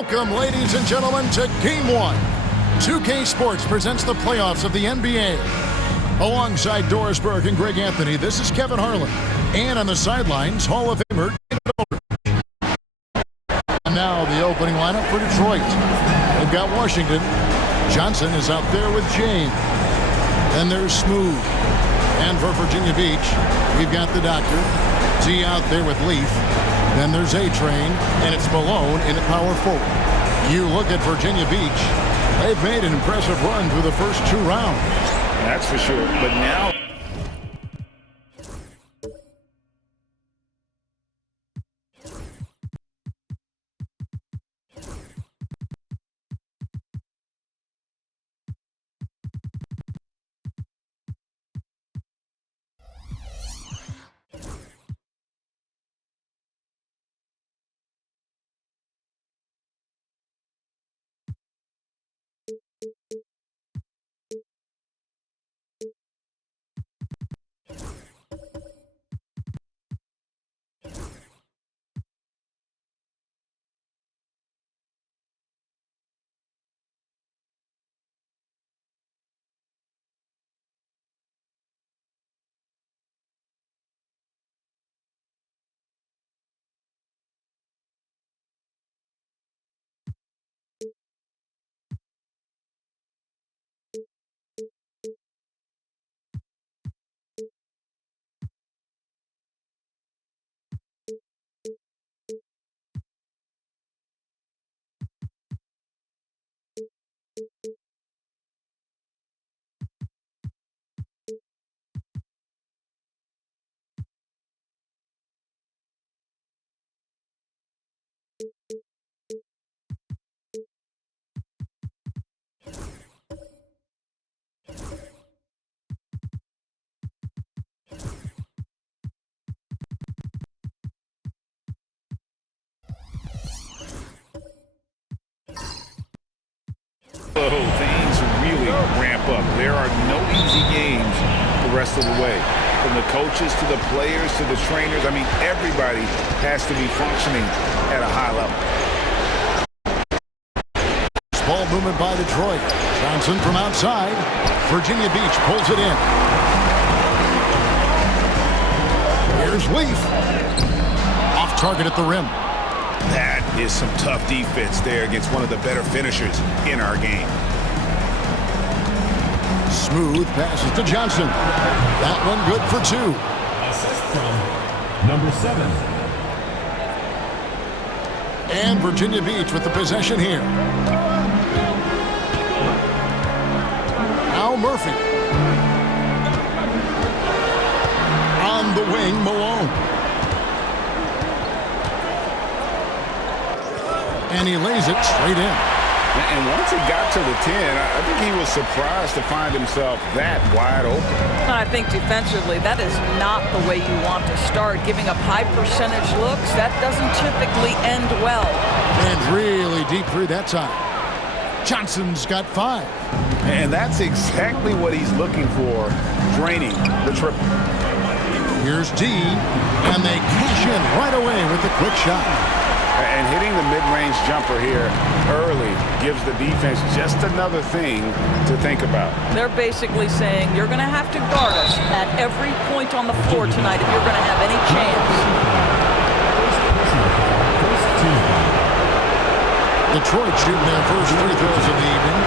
Welcome, ladies and gentlemen, to Game 1. 2K Sports presents the playoffs of the NBA. Alongside Doris Burke and Greg Anthony, this is Kevin Harlan. And on the sidelines, Hall of Famer David Aldridge. And now the opening lineup for Detroit. They've got Washington. Johnson is out there with James. Then there's Smooth. And for Virginia Beach, we've got the Doctor. Z out there with Leaf. Then there's A-Train, and it's Malone in at power forward. You look at Virginia Beach, they've made an impressive run through the first 2 rounds. That's for sure, but now... Things really ramp up. There are no easy games the rest of the way. From the coaches to the players to the trainers, I mean, everybody has to be functioning at a high level. Ball movement by Detroit. Johnson from outside. Virginia Beach pulls it in. Here's Leaf. Off target at the rim. That is some tough defense there against one of the better finishers in our game. Smooth passes to Johnson. That one good for 2. Assist from number 7. And Virginia Beach with the possession here. Now Murphy. On the wing, Malone. And he lays it straight in. And once it got to the 10, I think he was surprised to find himself that wide open. I think defensively, that is not the way you want to start. Giving up high percentage looks, that doesn't typically end well. And really deep three that time. Johnson's got 5. And that's exactly what he's looking for, draining the triple. Here's D, and they cash in right away with the quick shot. And hitting the mid-range jumper here early gives the defense just another thing to think about. They're basically saying you're going to have to guard us at every point on the floor tonight if you're going to have any chance. Detroit shooting their first free throws of the evening.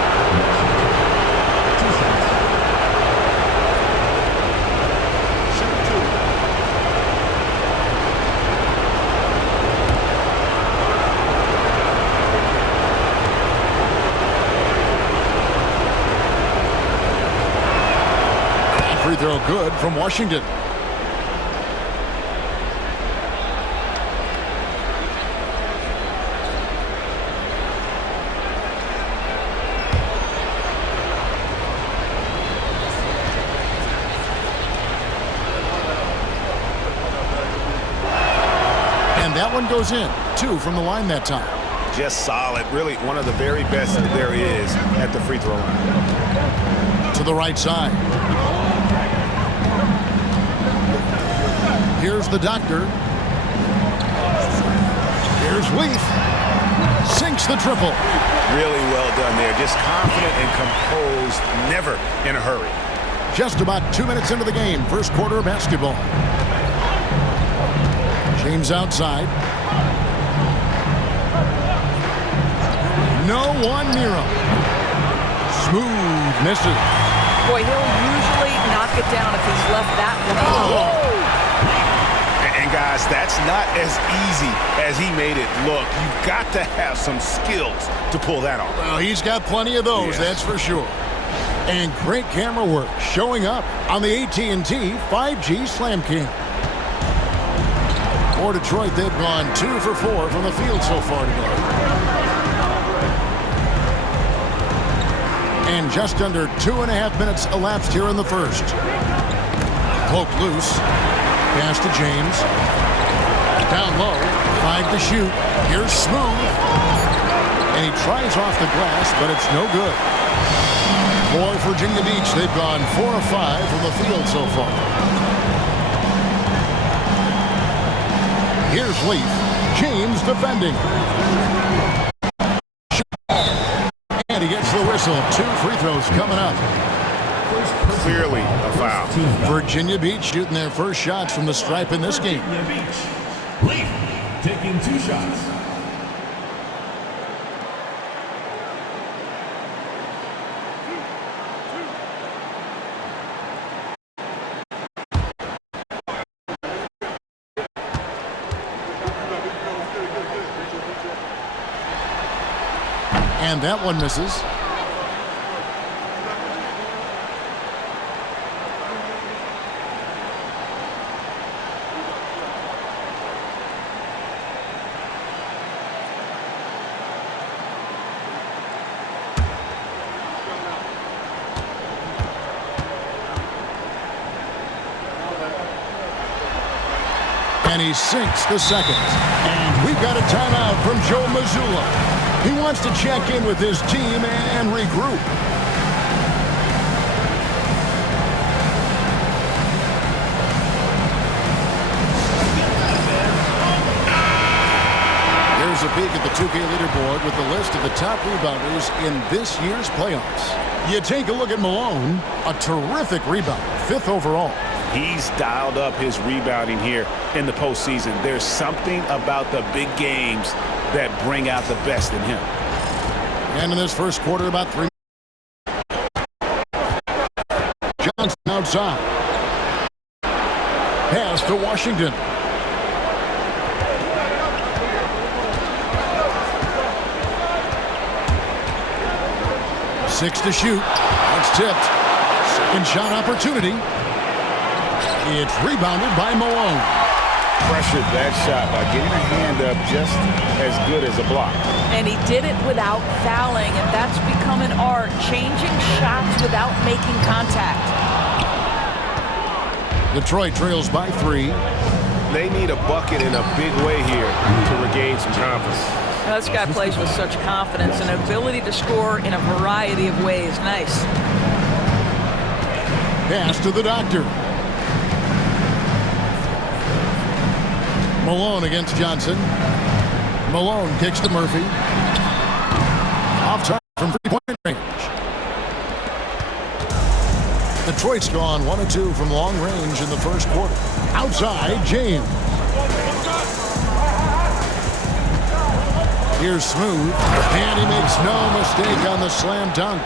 Free throw good from Washington. And that one goes in. 2 from the line that time. Just solid. Really one of the very best there is at the free throw line. To the right side. Here's the Doctor. Here's Leaf. Sinks the triple. Really well done there. Just confident and composed, never in a hurry. Just about 2 minutes into the game, first quarter of basketball. James outside. No one near him. Smooth misses. Boy, he'll usually knock it down if he's left that one. And guys, that's not as easy as he made it look. You've got to have some skills to pull that off. Well, he's got plenty of those, that's for sure. And great camera work showing up on the AT&T 5G Slam Cam. For Detroit, they've gone 2 for 4 from the field so far today. And just under 2.5 minutes elapsed here in the first. Poked loose. Pass to James. Down low. 5 to shoot. Here's Smooth. And he tries off the glass, but it's no good. For Virginia Beach, they've gone 4 of 5 from the field so far. Here's Leaf. James defending. And he gets the whistle. 2 free throws coming up. Clearly a foul. Virginia Beach shooting their first shots from the stripe in this game. Virginia Beach. Leaf taking 2 shots. And that one misses. And he sinks the second. And we've got a timeout from Joe Mazzulla. He wants to check in with his team and regroup. Here's a peek at the 2K leaderboard with the list of the top rebounders in this year's playoffs. You take a look at Malone, a terrific rebounder, 5th overall. He's dialed up his rebounding here in the postseason. There's something about the big games that bring out the best in him. And in this first quarter, about 3 minutes. Johnson outside. Pass to Washington. Six to shoot. It's tipped. Second shot opportunity. It's rebounded by Malone. Pressured that shot by getting a hand up just as good as a block. And he did it without fouling, and that's become an art, changing shots without making contact. Detroit trails by 3. They need a bucket in a big way here to regain some confidence. Now, this guy plays with such confidence and ability to score in a variety of ways. Nice. Pass to the doctor. Malone against Johnson. Malone kicks to Murphy. Off time from three-point range. Detroit's gone 1 of 2 from long range in the first quarter. Outside, James. Here's Smooth. And he makes no mistake on the slam dunk.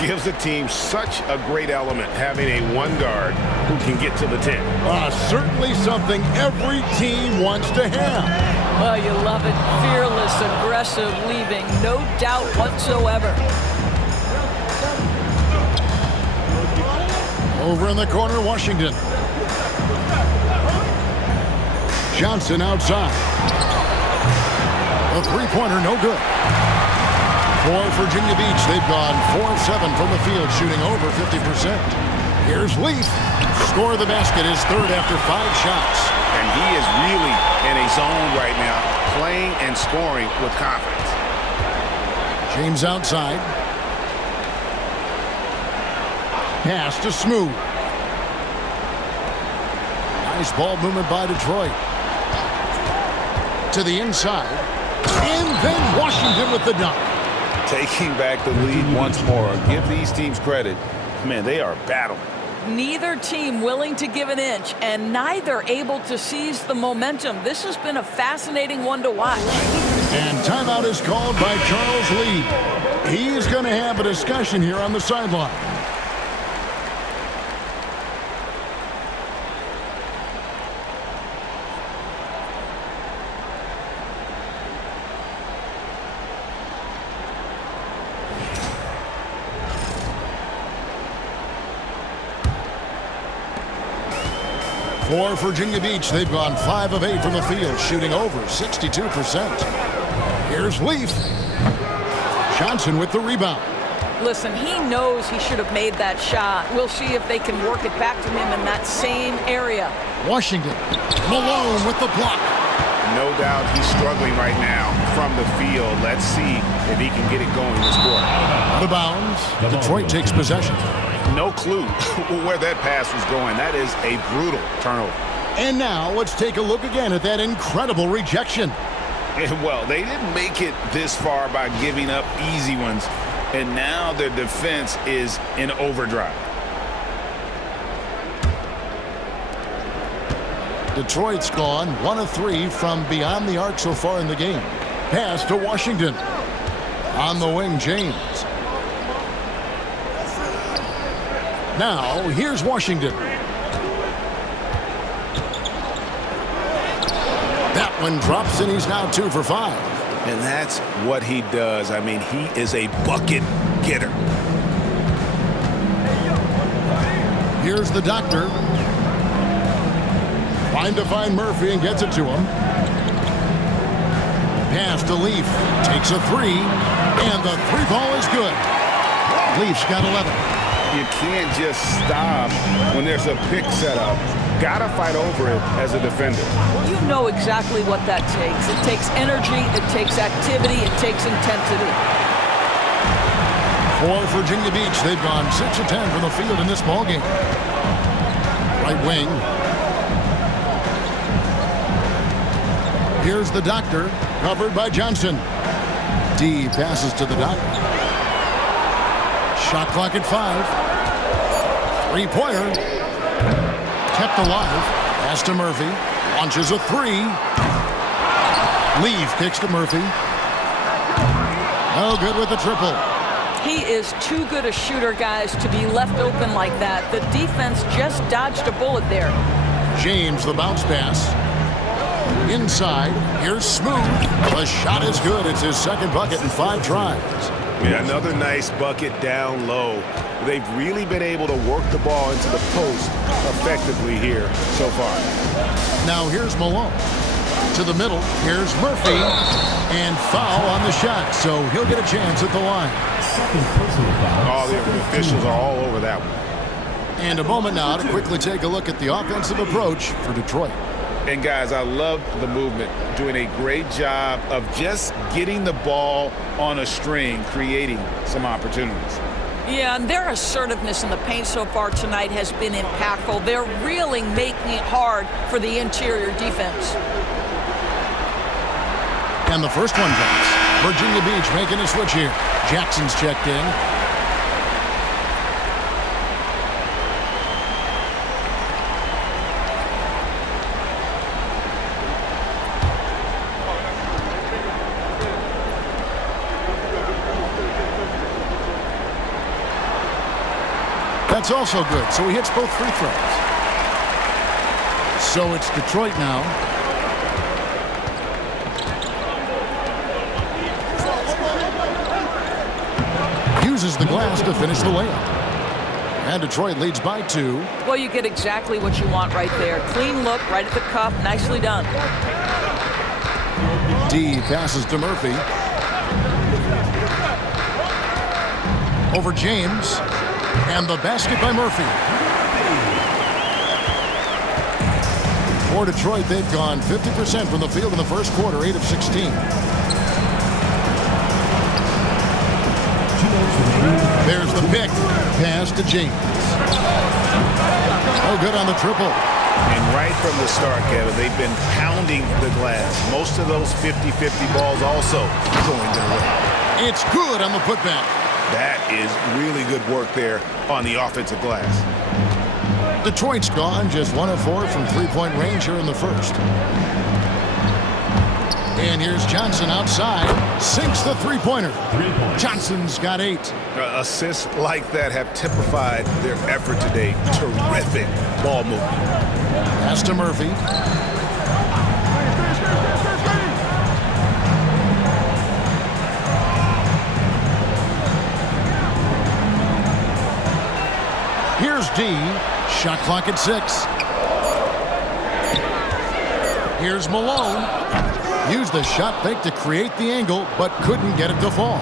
Gives the team such a great element having a one guard who can get to the 10. Certainly something every team wants to have. Well, you love it. Fearless, aggressive, leaving no doubt whatsoever. Over in the corner, Washington. Johnson outside. A three-pointer, no good. For Virginia Beach, they've gone 4 of 7 from the field, shooting over 50%. Here's Leaf. Score the basket, his third after 5 shots. And he is really in a zone right now, playing and scoring with confidence. James outside. Pass to Smooth. Nice ball movement by Detroit. To the inside. And then Washington with the dunk. Taking back the lead once more. Give these teams credit. Man, they are battling. Neither team willing to give an inch, and neither able to seize the momentum. This has been a fascinating one to watch. And timeout is called by Charles Lee. He's going to have a discussion here on the sideline. For Virginia Beach, they've gone 5 of 8 from the field, shooting over 62%. Here's Leaf. Johnson with the rebound. Listen, he knows he should have made that shot. We'll see if they can work it back to him in that same area. Washington. Malone with the block. No doubt he's struggling right now from the field. Let's see if he can get it going this quarter. Out of bounds. Detroit takes possession. No clue where that pass was going. That is a brutal turnover. And now let's take a look again at that incredible rejection. Well, they didn't make it this far by giving up easy ones, and now their defense is in overdrive. Detroit's gone 1 of 3 from beyond the arc so far in the game. Pass to Washington. On the wing, James. Now, here's Washington. That one drops, and he's now 2 for 5. And that's what he does. I mean, he is a bucket getter. Here's the doctor. Trying to find Murphy and gets it to him. Pass to Leaf. Takes a 3. And the 3-ball is good. Leaf's got 11. You can't just stop when there's a pick set up. Gotta fight over it as a defender. You know exactly what that takes. It takes energy, it takes activity, it takes intensity. For Virginia Beach, they've gone 6 of 10 from the field in this ballgame. Right wing. Here's the doctor, covered by Johnson. D passes to the doctor. Shot clock at 5. 3-pointer. Kept alive. Pass to Murphy. Launches a 3. Leaf kicks to Murphy. No good with the triple. He is too good a shooter, guys, to be left open like that. The defense just dodged a bullet there. James, the bounce pass. Inside. Here's Smooth. The shot is good. It's his second bucket in 5 tries. Yeah, another nice bucket down low. They've really been able to work the ball into the post effectively here so far. Now here's Malone. To the middle. Here's Murphy. And foul on the shot, so he'll get a chance at the line. Oh, the officials are all over that one. And a moment now to quickly take a look at the offensive approach for Detroit. And guys, I love the movement, doing a great job of just getting the ball on a string, creating some opportunities. Yeah, and their assertiveness in the paint so far tonight has been impactful. They're really making it hard for the interior defense. And the first one drops. Virginia Beach making a switch here. Jackson's checked in. That's also good, so he hits both free throws. So it's Detroit now. Uses the glass to finish the layup. And Detroit leads by 2. Well, you get exactly what you want right there. Clean look, right at the cup, nicely done. D passes to Murphy. Over James. And the basket by Murphy. For Detroit, they've gone 50% from the field in the first quarter, 8 of 16. There's the pick. Pass to James. Oh, good on the triple. And right from the start, Kevin, they've been pounding the glass. Most of those 50-50 balls also going their way. It's good on the putback. That is really good work there on the offensive glass. Detroit's gone just 1 of 4 from three-point range here in the first. And here's Johnson outside. Sinks the three-pointer. Johnson's got 8. Assists like that have typified their effort today. Terrific ball movement. Pass to Murphy. Here's D. Shot clock at 6. Here's Malone. Used the shot fake to create the angle, but couldn't get it to fall.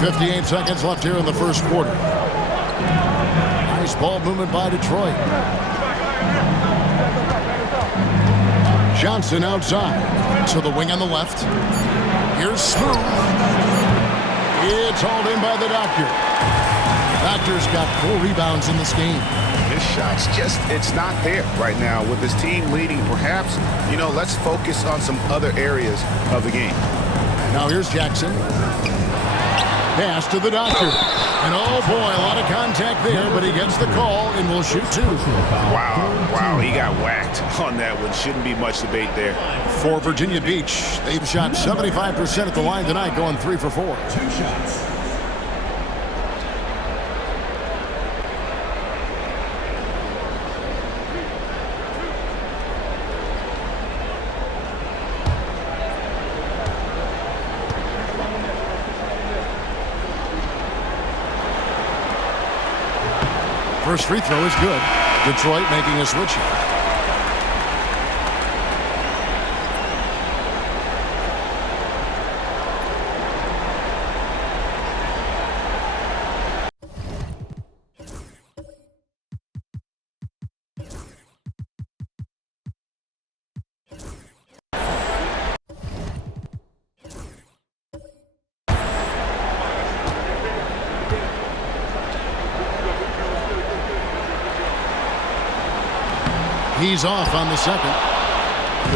58 seconds left here in the first quarter. Nice ball movement by Detroit. Johnson outside to the wing on the left. Here's Smooth. It's hauled in by the Doctor. Doctor's got 4 rebounds in this game. His shot's just, it's not there right now. With his team leading, perhaps, let's focus on some other areas of the game. Now here's Jackson. Pass to the Doctor. And oh boy, a lot of contact there, but he gets the call and will shoot 2. Wow, he got whacked on that one. Shouldn't be much debate there. For Virginia Beach, they've shot 75% at the line tonight, going 3 for 4. 2 shots. First free throw is good. Detroit making a switch here. He's off on the second.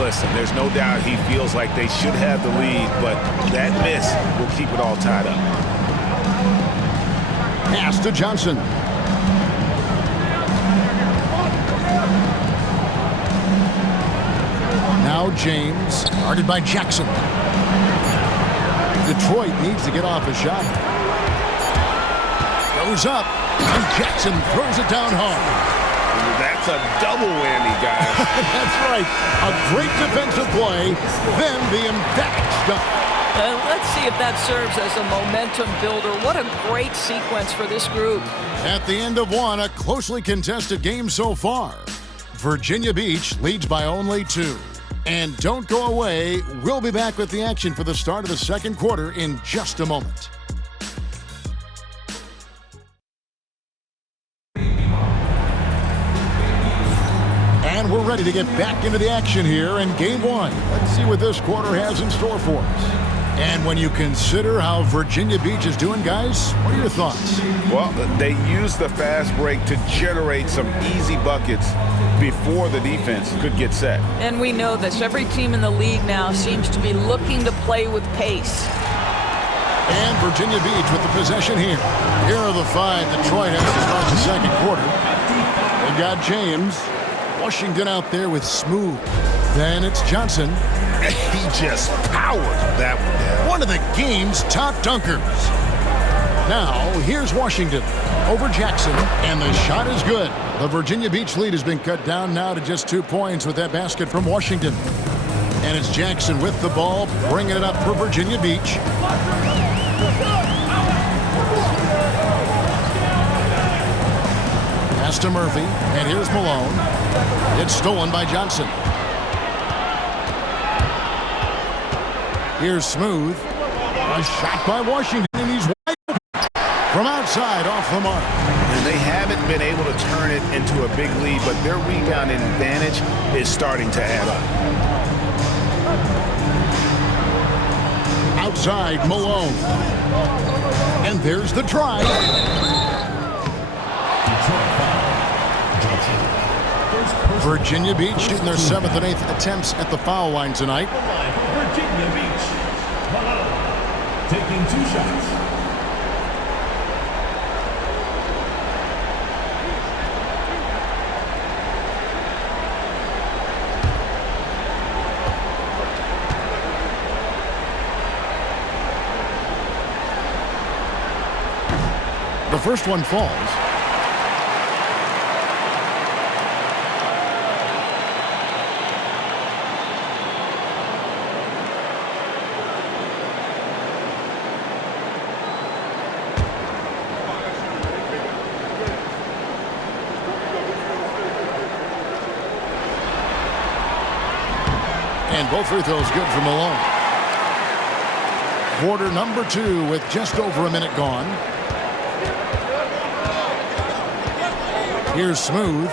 Listen, there's no doubt he feels like they should have the lead, but that miss will keep it all tied up. Pass to Johnson. Now James, guarded by Jackson. Detroit needs to get off a shot. Goes up, and Jackson throws it down hard. That's a double whammy, guys. That's right. A great defensive play, then the emphatic stuff. Let's see if that serves as a momentum builder. What a great sequence for this group. At the end of one, a closely contested game so far. Virginia Beach leads by only 2. And don't go away. We'll be back with the action for the start of the second quarter in just a moment. And we're ready to get back into the action here in Game 1. Let's see what this quarter has in store for us. And when you consider how Virginia Beach is doing, guys, what are your thoughts? Well, they used the fast break to generate some easy buckets before the defense could get set. And we know this. Every team in the league now seems to be looking to play with pace. And Virginia Beach with the possession here. Here are the 5 Detroit has to start the second quarter. They've got James. Washington out there with Smooth. Then it's Johnson. He just powered that one down. One of the game's top dunkers. Now, here's Washington over Jackson, and the shot is good. The Virginia Beach lead has been cut down now to just 2 points with that basket from Washington. And it's Jackson with the ball, bringing it up for Virginia Beach. Pass to Murphy, and here's Malone. It's stolen by Johnson. Here's Smooth. A shot by Washington, and he's wide open. From outside, off the mark. And they haven't been able to turn it into a big lead, but their rebound advantage is starting to add up. Outside, Malone. And there's the drive. Virginia Beach shooting their 7th and 8th attempts at the foul line tonight. Virginia Beach. Taking 2 shots. The first one falls. And both free throws good for Malone. Quarter number 2 with just over a minute gone. Here's Smooth.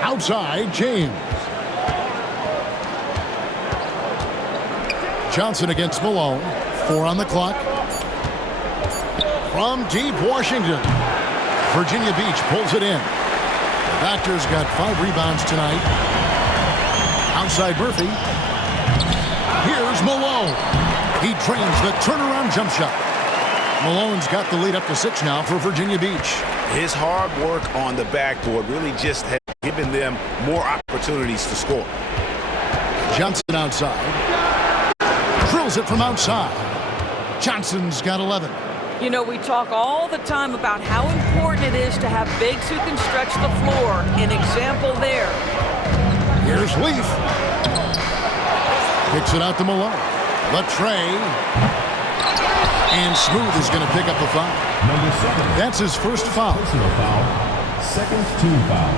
Outside, James. Johnson against Malone. 4 on the clock. From deep Washington. Virginia Beach pulls it in. The Doctors got 5 rebounds tonight. Outside Murphy. Here's Malone. He drains the turnaround jump shot. Malone's got the lead up to 6 now for Virginia Beach. His hard work on the backboard really just has given them more opportunities to score. Johnson outside. Drills it from outside. Johnson's got 11. You know, we talk all the time about how important it is to have bigs who can stretch the floor. An example there. Here's Leaf. Kicks it out to Malone. Latrey. And Smooth is going to pick up the foul. Number 7. That's his first foul. Personal foul. Second team foul.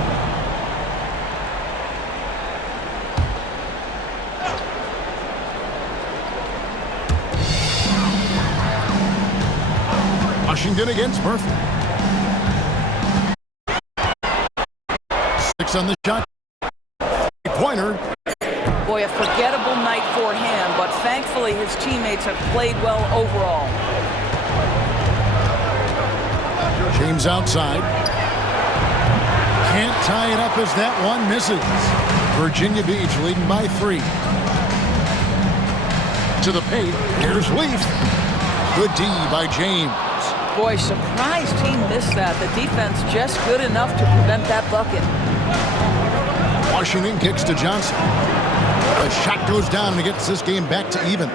Washington against Murphy. 6 on the shot. Pointer. Boy, a forgettable night for him, but thankfully his teammates have played well overall. James outside. Can't tie it up as that one misses. Virginia Beach leading by 3. To the paint. Here's Leaf. Good D by James. Boy, surprised he missed that. The defense just good enough to prevent that bucket. Washington kicks to Johnson. The shot goes down and it gets this game back to even.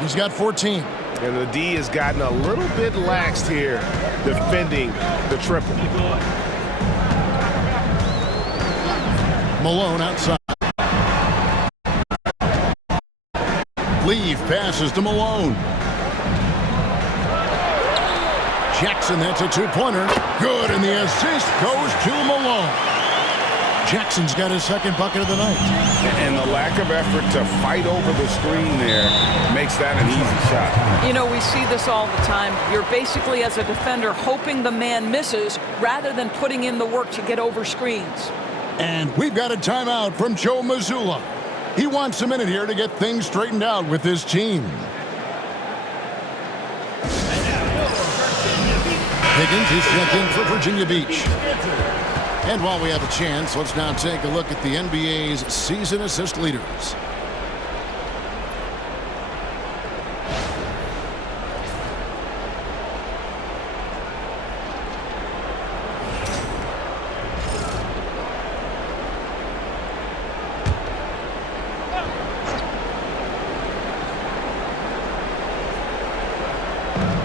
He's got 14. And the D has gotten a little bit laxed here defending the triple. Malone outside. Leaf passes to Malone. Jackson, that's a 2-pointer. Good, and the assist goes to Malone. Jackson's got his second bucket of the night. And the lack of effort to fight over the screen there makes that an easy shot. You know, we see this all the time. You're basically, as a defender, hoping the man misses rather than putting in the work to get over screens. And we've got a timeout from Joe Mazzulla. He wants a minute here to get things straightened out with his team. Higgins is checked in for Virginia Beach. And while we have a chance, let's now take a look at the NBA's season assist leaders.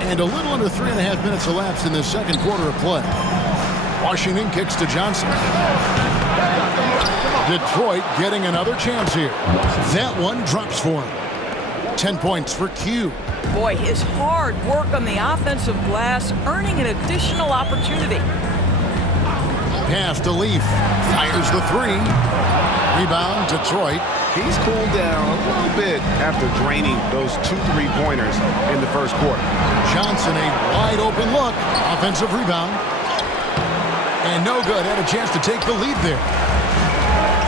And a little under 3.5 minutes elapsed in the second quarter of play. Washington kicks to Johnson. Detroit getting another chance here. That one drops for him. 10 points for Q. Boy, his hard work on the offensive glass earning an additional opportunity. Pass to Leaf. Fires the 3. Rebound, Detroit. He's cooled down a little bit after draining those 2 3-pointers in the first quarter. Johnson, a wide open look. Offensive rebound. And no good. Had a chance to take the lead there.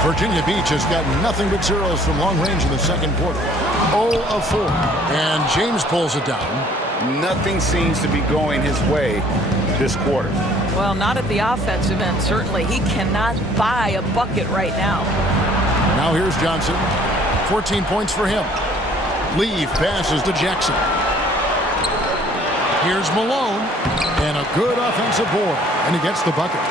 Virginia Beach has got nothing but zeros from long range in the second quarter. 0 of 4. And James pulls it down. Nothing seems to be going his way this quarter. Well, not at the offensive end, certainly. He cannot buy a bucket right now. Now here's Johnson. 14 points for him. Leave passes to Jackson. Here's Malone. And a good offensive board. And he gets the bucket.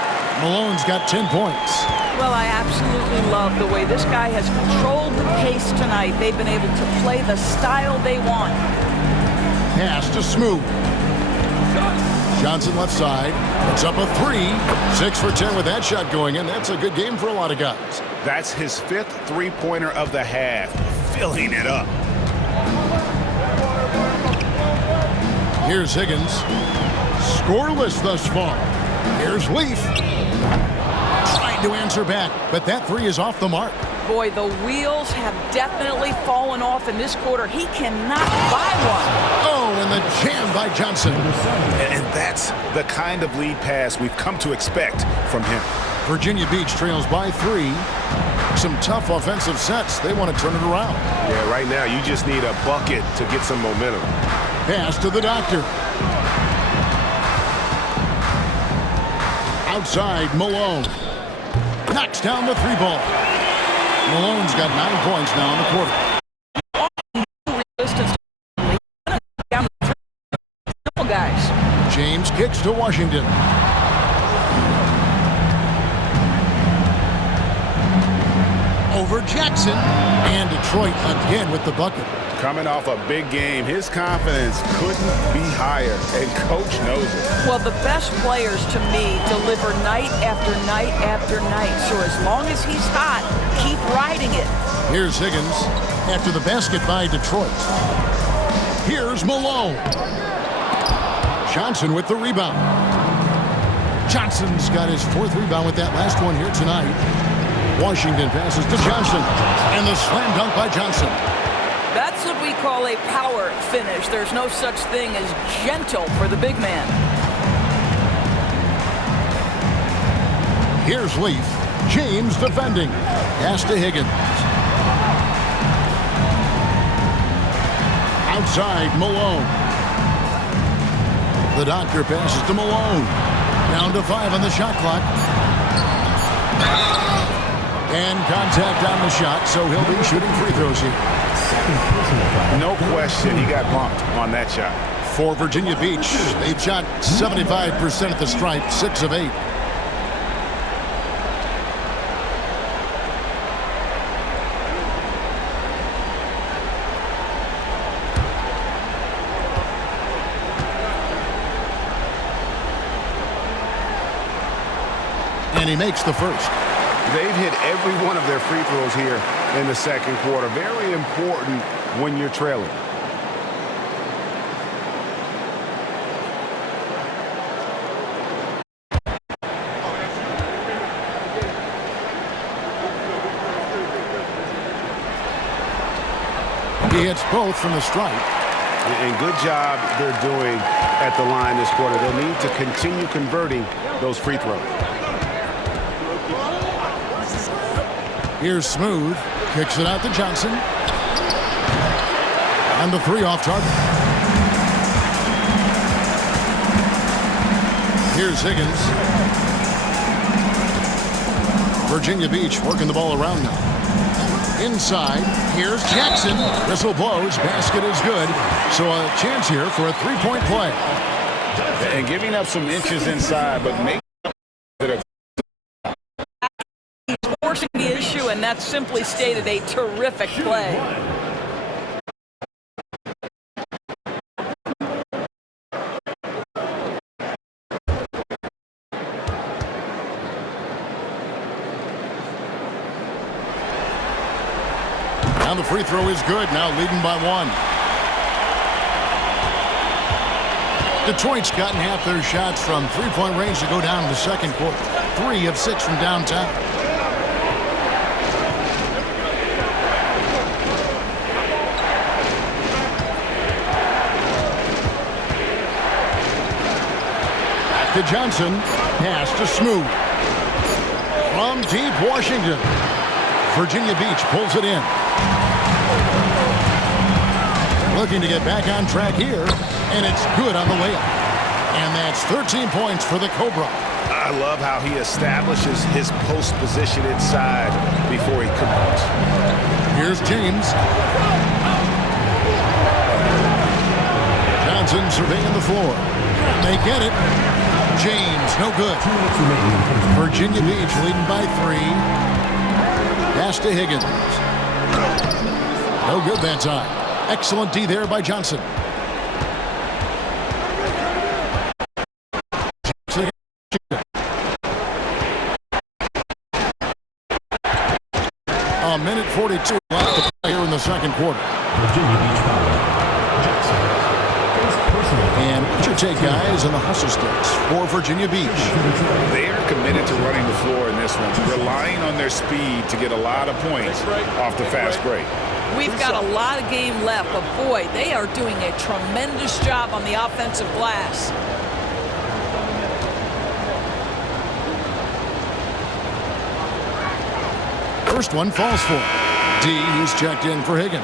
Malone's got 10 points. Well, I absolutely love the way this guy has controlled the pace tonight. They've been able to play the style they want. Pass to Smooth. Johnson left side. It's up a 3. 6 for 10 with that shot going in. That's a good game for a lot of guys. That's his 5th three-pointer of the half. Filling it up. Here's Higgins. Scoreless thus far. Here's Leaf. Trying to answer back, but that 3 is off the mark. Boy, the wheels have definitely fallen off in this quarter. He cannot buy one. Oh, and the jam by Johnson. And that's the kind of lead pass we've come to expect from him. Virginia Beach trails by 3. Some tough offensive sets. They want to turn it around. Yeah, right now you just need a bucket to get some momentum. Pass to the doctor. Outside, Malone. Knocks down the 3 ball. Malone's got 9 points now in the quarter. Resistance. Down the 3 guys. James kicks to Washington. Over Jackson. And Detroit again with the bucket. Coming off a big game, his confidence couldn't be higher, and Coach knows it. Well, the best players, to me, deliver night after night after night. So as long as he's hot, keep riding it. Here's Higgins after the basket by Detroit. Here's Malone. Johnson with the rebound. Johnson's got his 4th rebound with that last one here tonight. Washington passes to Johnson. And the slam dunk by Johnson. That's what we call a power finish. There's no such thing as gentle for the big man. Here's Leaf. James defending. Pass to Higgins. Outside, Malone. The doctor passes to Malone. Down to 5 on the shot clock. And contact on the shot, so he'll be shooting free throws here. No question he got bumped on that shot. For Virginia Beach, they've shot 75% at the stripe, 6 of 8. And he makes the first. They've hit every one of their free throws here in the second quarter. Very important when you're trailing. He hits both from the stripe. And good job they're doing at the line this quarter. They'll need to continue converting those free throws. Here's Smooth. Kicks it out to Johnson. And the 3 off target. Here's Higgins. Virginia Beach working the ball around now. Inside. Here's Jackson. Whistle blows. Basket is good. So a chance here for a 3-point play. And giving up some inches inside, but making Forcing the issue, and that's simply stated a terrific play. Now the free throw is good. Now leading by 1. Detroit's gotten half their shots from 3-point range to go down in the second quarter. 3 of 6 from downtown. To Johnson, pass to Smooth. From deep Washington. Virginia Beach pulls it in. Looking to get back on track here, and it's good on the layup. And that's 13 points for the Cobra. I love how he establishes his post position inside before he converts. Here's James. Johnson surveying the floor. They get it. James, no good. Virginia Beach leading by 3. Pass to Higgins. No good that time. Excellent D there by Johnson. A minute 42 left to play here in the second quarter. Virginia Beach foul. Jackson. First personal foul. And what's your take, guys, on the hustle sticks for Virginia Beach? They are committed to running the floor in this one, relying on their speed to get a lot of points off the fast break. We've got a lot of game left, but boy, they are doing a tremendous job on the offensive glass. First one falls for D, who's checked in for Higgins.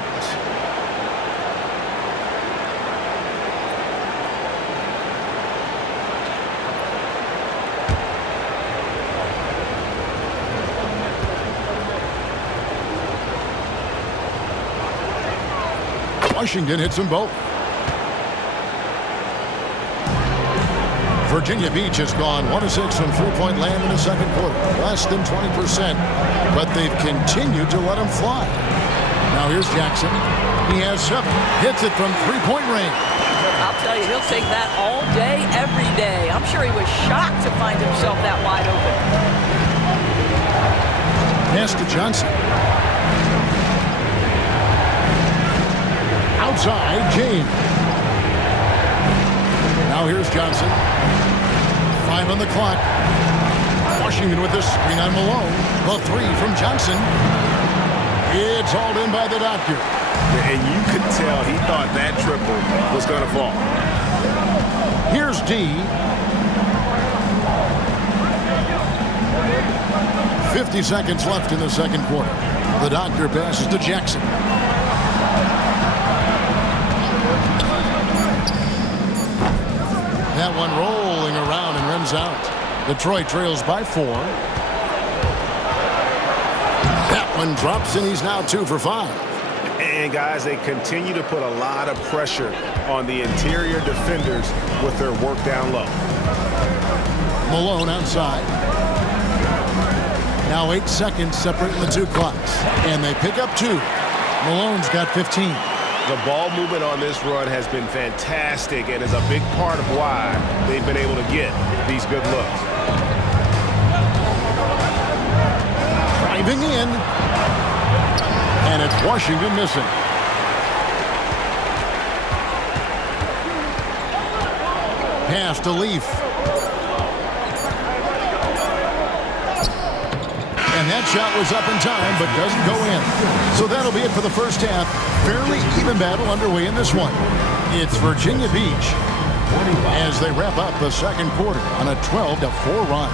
Washington hits them both. Virginia Beach has gone 1 of 6 from three-point land in the second quarter. Less than 20%, but they've continued to let them fly. Now here's Jackson. He has 7. Hits it from three-point range. I'll tell you, he'll take that all day, every day. I'm sure he was shocked to find himself that wide open. Pass to Johnson. Outside, James. Now here's Johnson. 5 on the clock. Washington with the screen on Malone. The 3 from Johnson. It's hauled in by the doctor. And you could tell he thought that triple was going to fall. Here's D. 50 seconds left in the second quarter. The doctor passes to Jackson. That one rolling around and rims out. Detroit trails by 4. That one drops, and he's now 2 for 5. And, guys, they continue to put a lot of pressure on the interior defenders with their work down low. Malone outside. Now 8 seconds separating the 2 clocks. And they pick up 2. Malone's got 15. The ball movement on this run has been fantastic and is a big part of why they've been able to get these good looks. Driving in. And it's Washington missing. Pass to Leaf. And that shot was up in time, but doesn't go in. So that'll be it for the first half. Fairly even battle underway in this one. It's Virginia Beach as they wrap up the second quarter on a 12-4 run.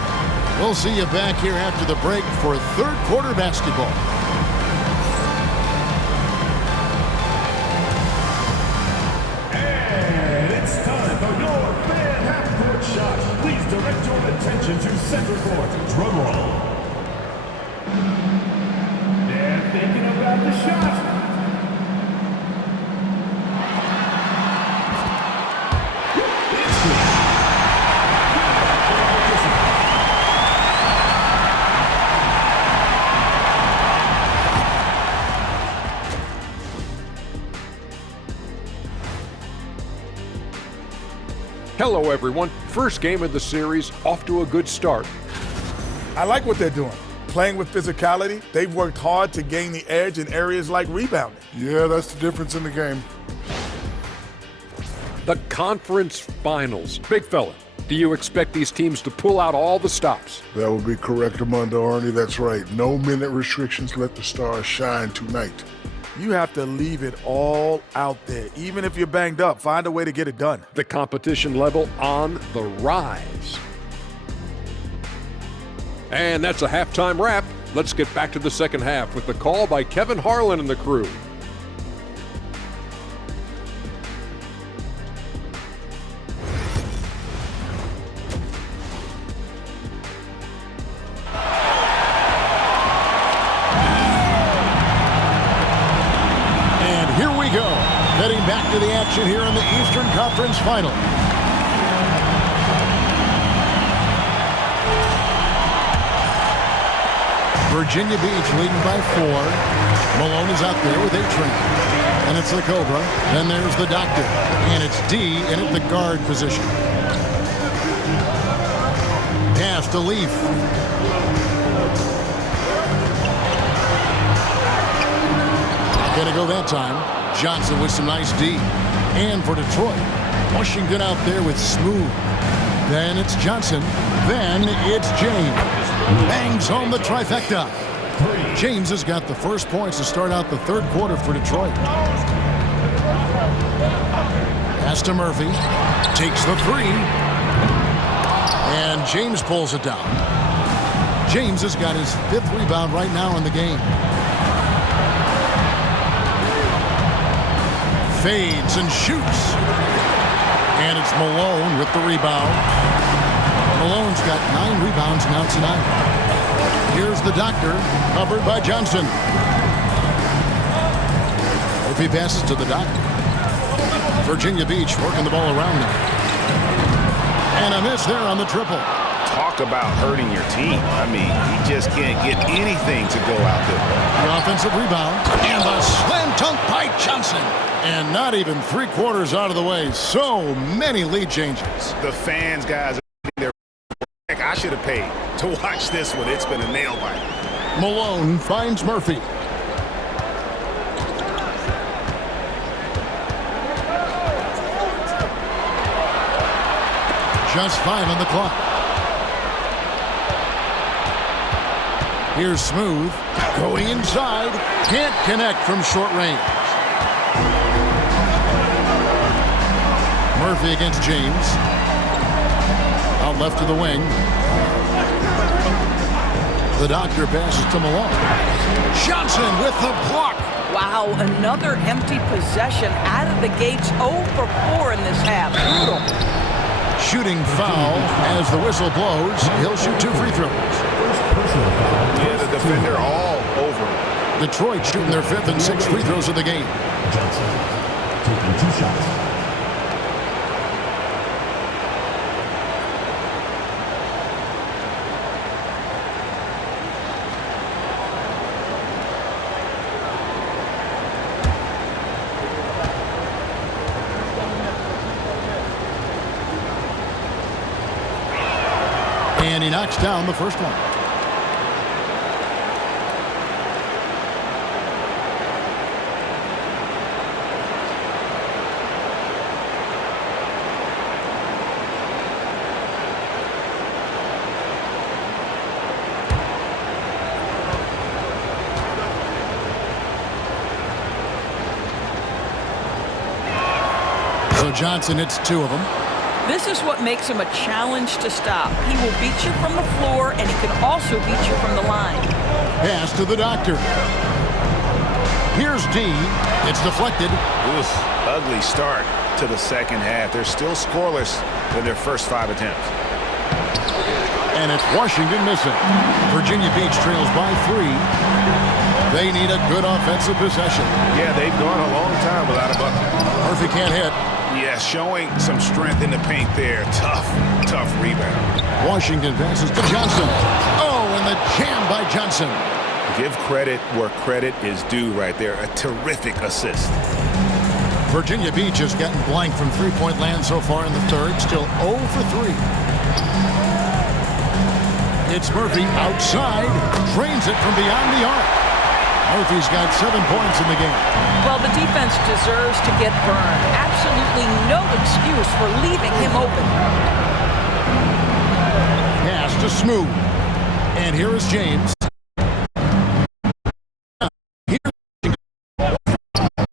We'll see you back here after the break for third quarter basketball. And it's time for your fan half-court shot. Please direct your attention to center court. Drum roll. They're thinking about the shot. It's good. Hello, everyone. First game of the series, off to a good start. I like what they're doing. Playing with physicality, they've worked hard to gain the edge in areas like rebounding. Yeah, that's the difference in the game. The conference finals. Big fella, do you expect these teams to pull out all the stops? That would be correct, Armando Arnie. That's right. No minute restrictions. Let the stars shine tonight. You have to leave it all out there. Even if you're banged up, find a way to get it done. The competition level on the rise. And that's a halftime wrap. Let's get back to the second half with the call by Kevin Harlan and the crew. Heading back to the action here in the Eastern Conference Final. Virginia Beach leading by 4. Malone is out there with a train. And it's the Cobra. Then there's the Doctor. And it's D in at the guard position. Pass to Leaf. Not gonna go that time. Johnson with some nice D. And for Detroit, Washington out there with Smooth. Then it's Johnson. Then it's James. Bangs home the trifecta. James has got the first points to start out the third quarter for Detroit. Pass to Murphy. Takes the 3. And James pulls it down. James has got his 5th rebound right now in the game. Fades and shoots. And it's Malone with the rebound. Malone's got 9 rebounds now tonight. Here's the Doctor, covered by Johnson. Murphy passes to the Doctor. Virginia Beach working the ball around them. And a miss there on the triple. Talk about hurting your team. I mean, he just can't get anything to go out there. The offensive rebound. And the slam dunk by Johnson. And not even 3/4 out of the way. So many lead changes. The fans, guys, I should have paid to watch this one. It's been a nail biter. Malone finds Murphy. Just 5 on the clock. Here's Smooth. Going inside. Can't connect from short range. Murphy against James. Out left to the wing. The Doctor passes to Malone. Johnson with the block. Wow, another empty possession out of the gates. 0 for 4 in this half. Brutal. Shooting foul as the whistle blows. He'll shoot 2 free throws. Yeah, the defender all over. Detroit shooting their 5th and 6th free throws of the game. Johnson taking 2 shots. And he knocks down the first one. So Johnson hits 2 of them. This is what makes him a challenge to stop. He will beat you from the floor, and he can also beat you from the line. Pass to the Doctor. Here's D. It's deflected. Oof, ugly start to the second half. They're still scoreless in their first 5 attempts. And it's Washington missing. Virginia Beach trails by 3. They need a good offensive possession. Yeah, they've gone a long time without a bucket. Murphy can't hit. Yeah, showing some strength in the paint there. Tough rebound. Washington passes to Johnson. Oh, and the jam by Johnson. Give credit where credit is due right there. A terrific assist. Virginia Beach has gotten blank from three-point land so far in the third. Still 0 for 3. It's Murphy outside. Drains it from beyond the arc. Murphy's got 7 points in the game. Well, the defense deserves to get burned. Absolutely no excuse for leaving him open. Pass to Smooth. And here is James.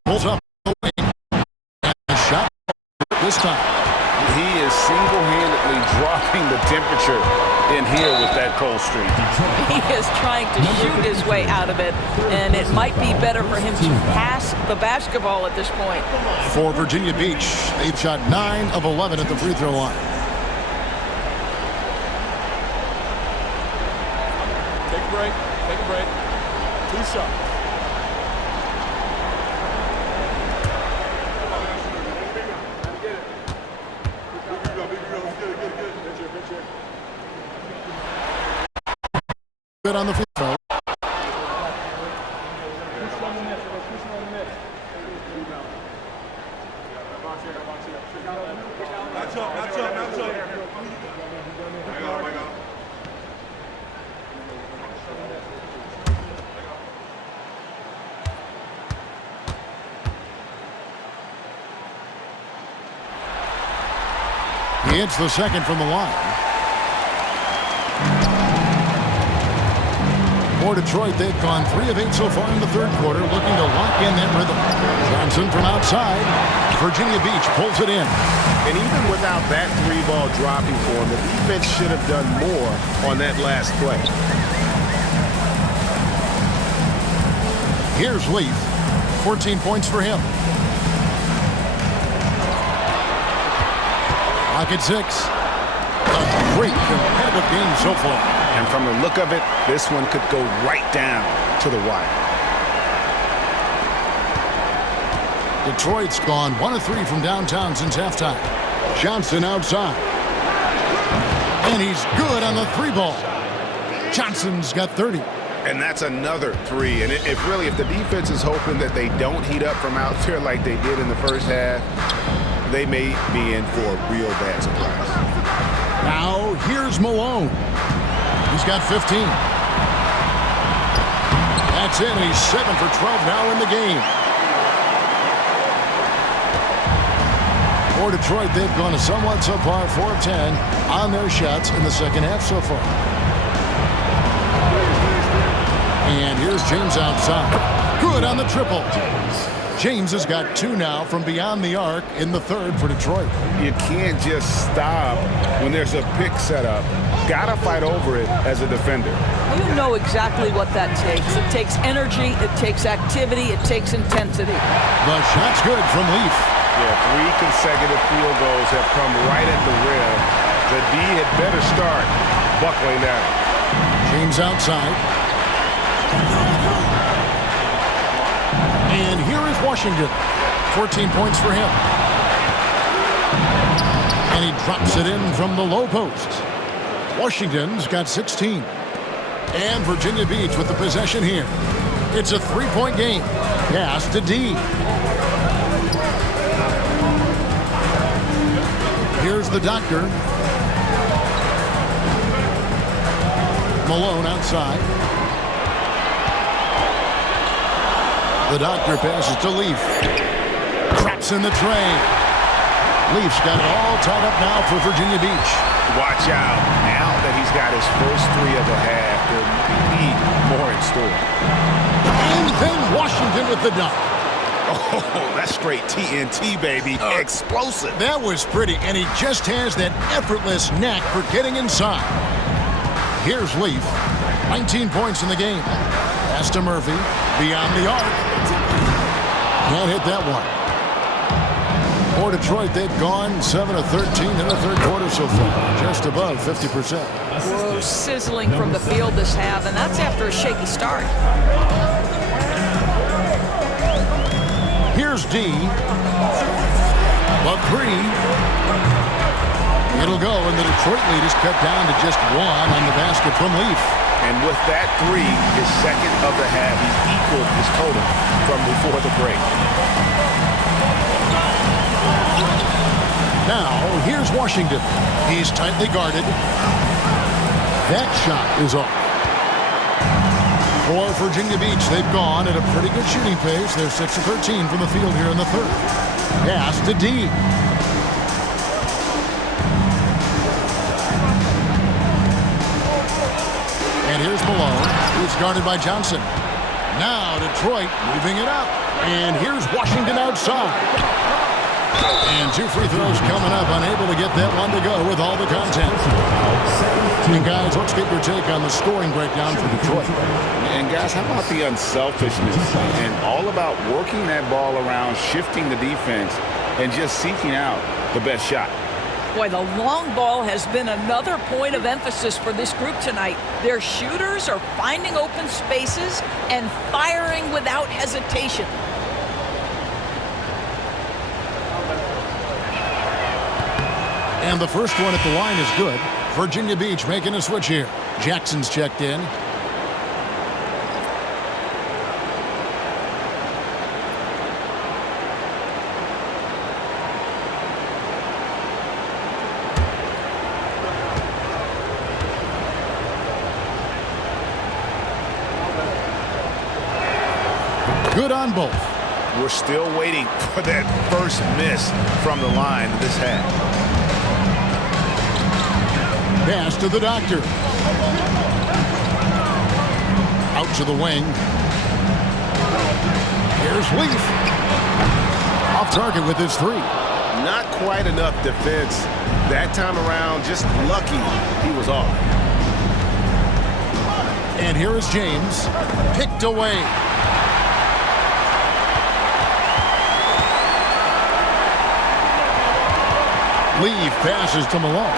Pulls up the wing. And a shot this time. He is single-handedly dropping the temperature in here with that cold streak. He is trying to shoot his way out of it, and it might be better for him to pass the basketball at this point. For Virginia Beach, they've shot 9 of 11 at the free throw line. Take a break. Take a break. 2 shots. good on the field. He hits the second from the line. For Detroit, they've gone 3 of 8 so far in the third quarter, looking to lock in that rhythm. Johnson from outside. Virginia Beach pulls it in. And even without that 3-ball dropping for him, the defense should have done more on that last play. Here's Leaf. 14 points for him. Pocket 6. A great competitive game so far. And from the look of it, this one could go right down to the wire. Detroit's gone 1 of 3 from downtown since halftime. Johnson outside. And he's good on the 3-ball. Johnson's got 30. And that's another 3. And if the defense is hoping that they don't heat up from out there like they did in the first half, they may be in for a real bad surprise. Now here's Malone. He's got 15. That's it. He's 7 for 12 now in the game. For Detroit, they've gone a somewhat subpar 4 of 10 on their shots in the second half so far. And here's James outside. Good on the triple. James has got 2 now from beyond the arc in the third for Detroit. You can't just stop when there's a pick set up. Gotta fight over it as a defender. You know exactly what that takes. It takes energy, it takes activity, it takes intensity. The shot's good from Leaf. Yeah, 3 consecutive field goals have come right at the rim. The D had better start buckling down. James outside. And here is Washington. 14 points for him. And he drops it in from the low post. Washington's got 16. And Virginia Beach with the possession here. It's a 3-point game. Pass to D. Here's the doctor. Malone outside. The doctor passes to Leaf. Traps in the tray. Leaf's got it all tied up now for Virginia Beach. Watch out. Now that he's got his first 3 of the half, there may be more in store. And then Washington with the dunk. Oh, that's straight TNT, baby. Explosive. That was pretty, and he just has that effortless knack for getting inside. Here's Leaf. 19 points in the game. Pass to Murphy. Beyond the arc. Can't hit that one. For Detroit, they've gone 7 of 13 in the third quarter so far. Just above 50%. Whoa, sizzling from the field this half, and that's after a shaky start. Here's D. The 3. It'll go, and the Detroit lead is cut down to just 1 on the basket from Leaf. And with that 3, his second of the half, he's equaled his total from before the break. Now, here's Washington. He's tightly guarded. That shot is off. For Virginia Beach, they've gone at a pretty good shooting pace. They're 6 of 13 from the field here in the third. Pass to D. And here's Malone, who's guarded by Johnson. Now Detroit moving it up. And here's Washington outside. And 2 free throws coming up, unable to get that one to go with all the content. And guys, let's get your take on the scoring breakdown for Detroit. And guys, how about the unselfishness and all about working that ball around, shifting the defense, and just seeking out the best shot. Boy, the long ball has been another point of emphasis for this group tonight. Their shooters are finding open spaces and firing without hesitation. And the first one at the line is good. Virginia Beach making a switch here. Jackson's checked in. Good on both. We're still waiting for that first miss from the line of this half. Pass to the doctor. Out to the wing. Here's Leaf. Off target with his 3. Not quite enough defense that time around. Just lucky he was off. And here is James. Picked away. Leaf passes to Malone.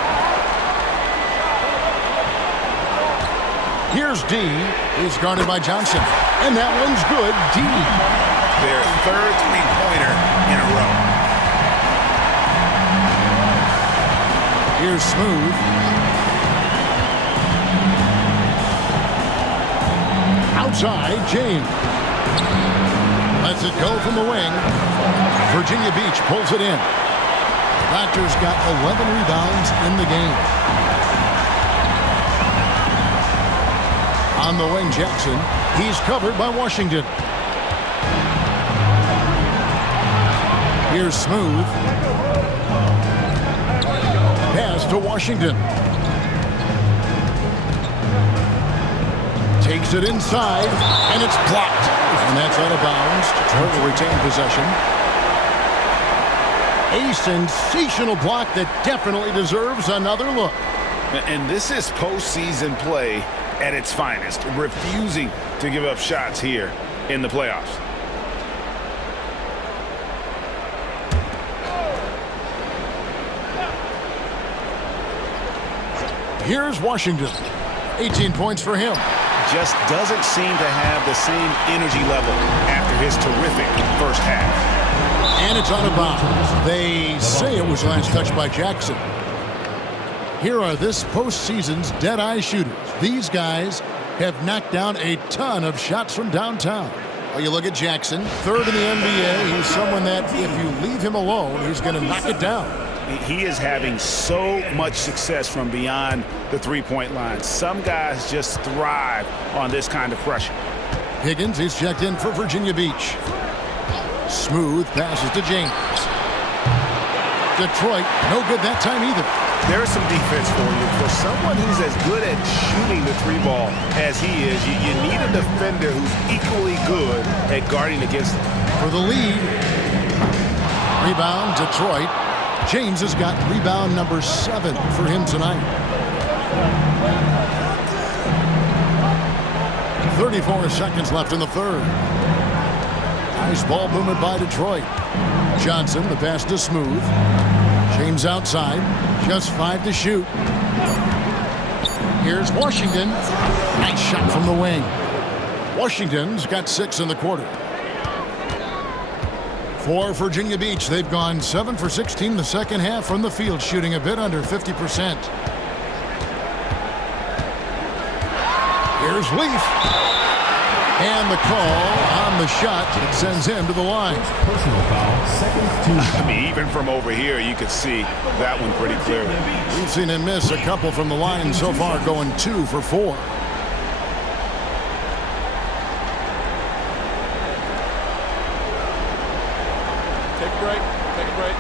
Here's D. He's guarded by Johnson. And that one's good. D. Their third three-pointer in a row. Here's Smooth. Outside, James. Lets it go from the wing. Virginia Beach pulls it in. Raptors got 11 rebounds in the game. On the wing, Jackson. He's covered by Washington. Here's Smooth. Pass to Washington. Takes it inside, and it's blocked. And that's out of bounds. Detroit will retain possession. A sensational block that definitely deserves another look. And this is postseason play at its finest, refusing to give up shots here in the playoffs. Here's Washington. 18 points for him. Just doesn't seem to have the same energy level after his terrific first half. And it's out of bounds. They say it was last touched by Jackson. Here are this postseason's dead-eye shooters. These guys have knocked down a ton of shots from downtown. Well, you look at Jackson, third in the NBA. He's someone that if you leave him alone, he's going to knock it down. He is having so much success from beyond the three-point line. Some guys just thrive on this kind of pressure. Higgins is checked in for Virginia Beach. Smooth passes to James. Detroit, no good that time either. There's some defense for you. For someone who's as good at shooting the three ball as he is, you need a defender who's equally good at guarding against him. For the lead. Rebound, Detroit. James has got rebound number 7 for him tonight. 34 seconds left in the third. Nice ball movement by Detroit. Johnson, the pass to Smooth. James outside. Just 5 to shoot. Here's Washington. Nice shot from the wing. Washington's got 6 in the quarter. For Virginia Beach, they've gone 7 for 16 the second half from the field, shooting a bit under 50%. Here's Leaf. And the call on the shot that sends him to the line. Personal foul, seconds to... I mean, even from over here, you could see that one pretty clearly. We've seen him miss a couple from the line so far, going 2 for 4. Take a break. Take a break.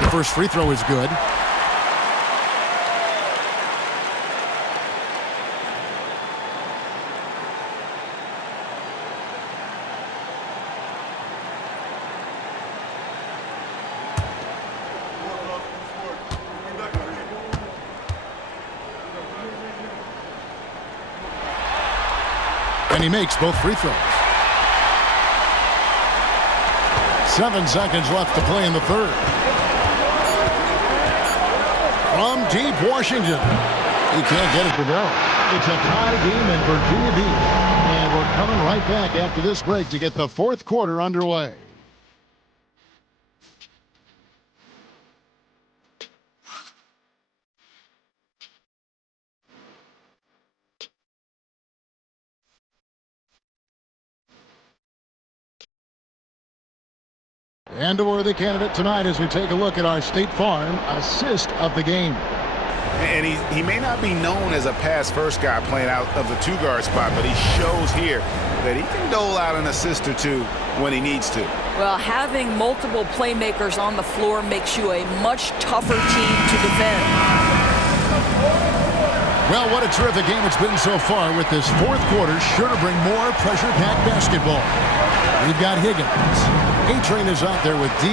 The first free throw is good. And he makes both free throws. 7 seconds left to play in the third. From deep Washington. He can't get it to go. It's a tie game in Virginia Beach. And we're coming right back after this break to get the fourth quarter underway. And a worthy candidate tonight as we take a look at our State Farm assist of the game. And he may not be known as a pass-first guy playing out of the two-guard spot, but he shows here that he can dole out an assist or two when he needs to. Well, having multiple playmakers on the floor makes you a much tougher team to defend. Well, what a terrific game it's been so far, with this fourth quarter sure to bring more pressure-packed basketball. We've got Higgins. A-Train is out there with D.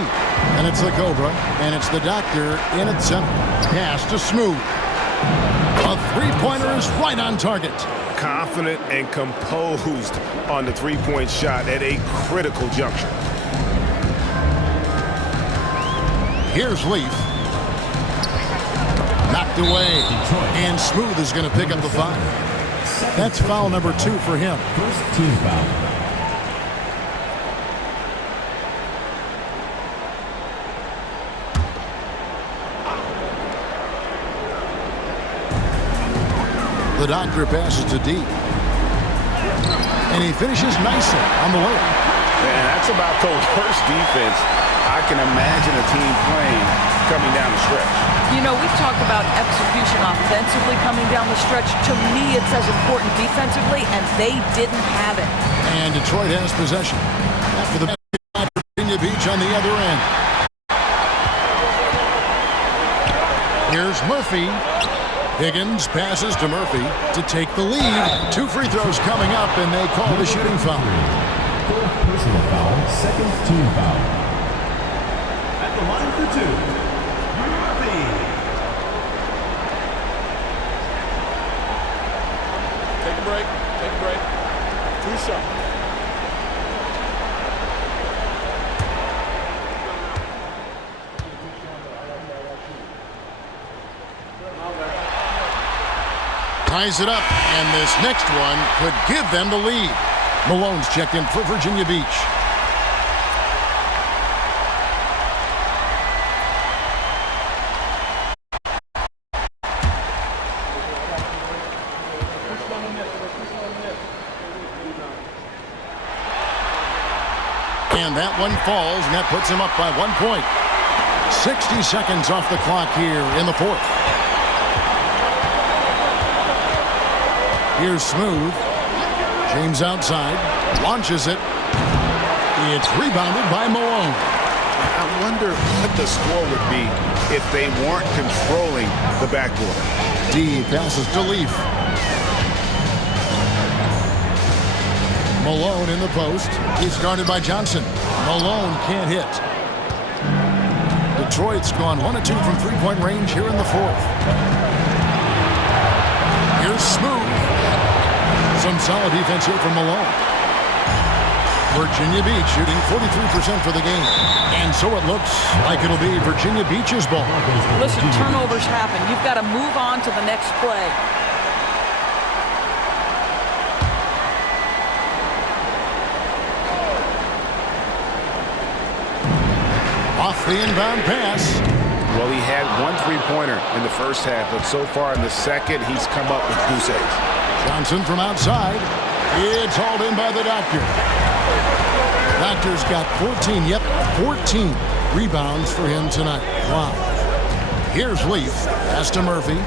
And it's the Cobra, and it's the Doctor in at center. Pass to Smooth. A three-pointer is right on target. Confident and composed on the three-point shot at a critical juncture. Here's Leaf. Knocked away. And Smooth is going to pick up the foul. That's foul number 2 for him. First team foul. The Doctor passes to D. And he finishes nicely on the layup. And that's about the worst defense I can imagine a team playing coming down the stretch. You know, we've talked about execution offensively coming down the stretch. To me, it's as important defensively, and they didn't have it. And Detroit has possession. After the Virginia Beach on the other end. Here's Murphy. Higgins passes to Murphy to take the lead. 2 free throws coming up, and they call the shooting foul. Fourth personal foul, second team foul. At the line for 2, Murphy. Take a break. Take a break. 2 shots. Ties it up, and this next one could give them the lead. Malone's checked in for Virginia Beach. And that one falls, and that puts him up by 1 point. 60 seconds off the clock here in the fourth. Here's Smooth. James outside. Launches it. It's rebounded by Malone. I wonder what the score would be if they weren't controlling the backboard. D passes to Leaf. Malone in the post. He's guarded by Johnson. Malone can't hit. Detroit's gone 1 of 2 from three-point range here in the fourth. Here's Smooth. Some solid defense here from Malone. Virginia Beach shooting 43% for the game. And so it looks like it'll be Virginia Beach's ball. Listen, turnovers happen. You've got to move on to the next play. Off the inbound pass. Well, he had 1 three-pointer in the first half, but so far in the second, he's come up with goose eggs. Johnson from outside. It's hauled in by the Doctor. Doctor's got 14 rebounds for him tonight. Wow. Here's Leaf. Pass to Murphy.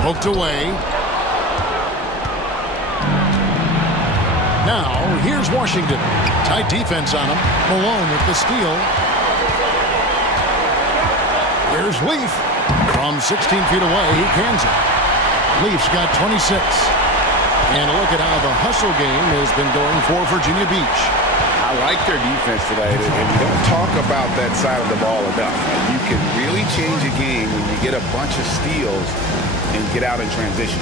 Poked away. Now, here's Washington. Tight defense on him. Malone with the steal. Here's Leaf. From 16 feet away, he cans it. Leaf's got 26. And look at how the hustle game has been going for Virginia Beach. I like their defense today, and we don't talk about that side of the ball enough. You can really change a game when you get a bunch of steals and get out in transition.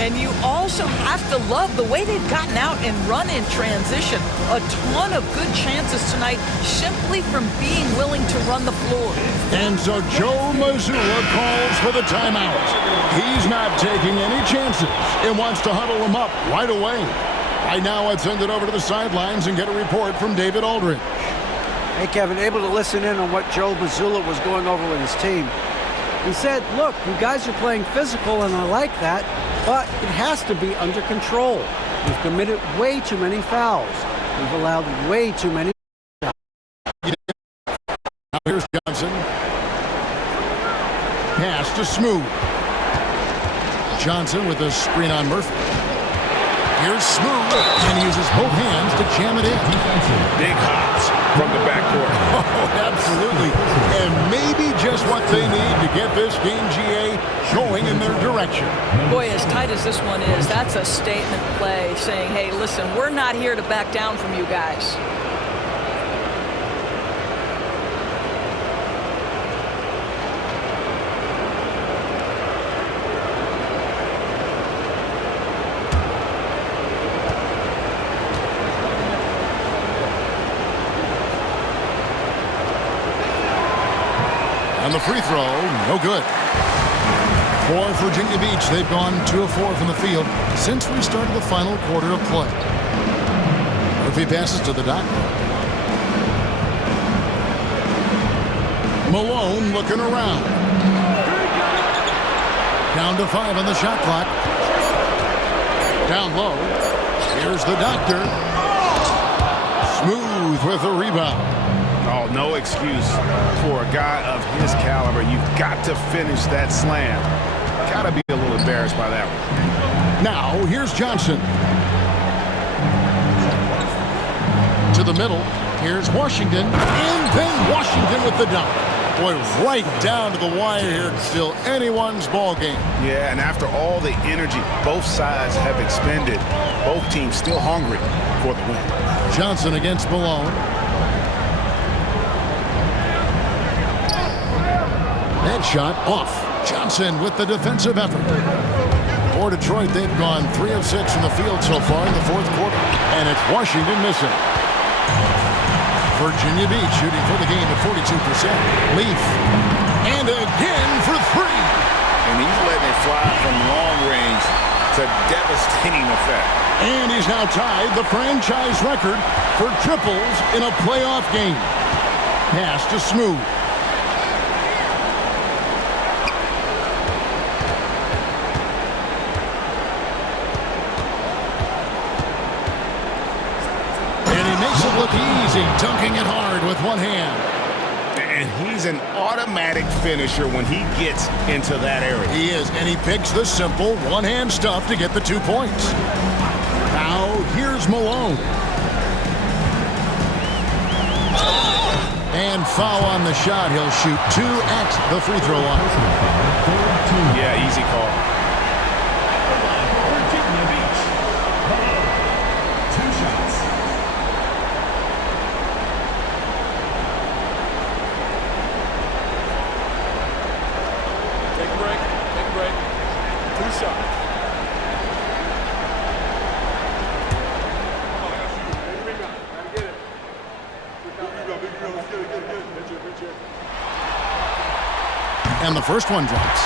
And you also have to love the way they've gotten out and run in transition. A ton of good chances tonight simply from being willing to run the floor. And so Joe Mazzulla calls for the timeout. He's not taking any chances and wants to huddle them up right away. Right now, I'd send it over to the sidelines and get a report from David Aldridge. Hey, Kevin, able to listen in on what Joe Mazzulla was going over with his team. He said, look, you guys are playing physical, and I like that, but it has to be under control. We've committed way too many fouls. We've allowed way too many. Now here's Johnson. Pass to Smooth. Johnson with a screen on Murphy. Here's Smooth, and he uses both hands to jam it in. Big hops from the backcourt. Oh, absolutely. And maybe just what they need to get this game, GA, going in their direction. Boy, as tight as this one is, that's a statement play saying, hey, listen, we're not here to back down from you guys. And the free throw, no good. For Virginia Beach, they've gone 2 of 4 from the field since we started the final quarter of play. Murphy passes to the dot. Malone looking around. Down to 5 on the shot clock. Down low. Here's the doctor. Smooth with the rebound. Oh, no excuse for a guy of his caliber. You've got to finish that slam. Got to be a little embarrassed by that one. Now, here's Johnson. To the middle. Here's Washington. And then Washington with the dunk. Boy, right down to the wire here. Still anyone's ball game. Yeah, and after all the energy both sides have expended, both teams still hungry for the win. Johnson against Malone. That shot off. Johnson with the defensive effort. For Detroit, they've gone 3 of 6 from the field so far in the fourth quarter. And it's Washington missing. Virginia Beach shooting for the game at 42%. Leaf. And again for 3. And he's letting it fly from long range to devastating effect. And he's now tied the franchise record for triples in a playoff game. Pass to Smooth. Look easy, dunking it hard with one hand. And he's an automatic finisher when he gets into that area. He is, and he picks the simple one-hand stuff to get the 2 points. Now, here's Malone. And foul on the shot. He'll shoot 2 at the free throw line. Yeah, easy call. Virginia Beach. 2 shots. Take a break. 2 shots. And the first one drops.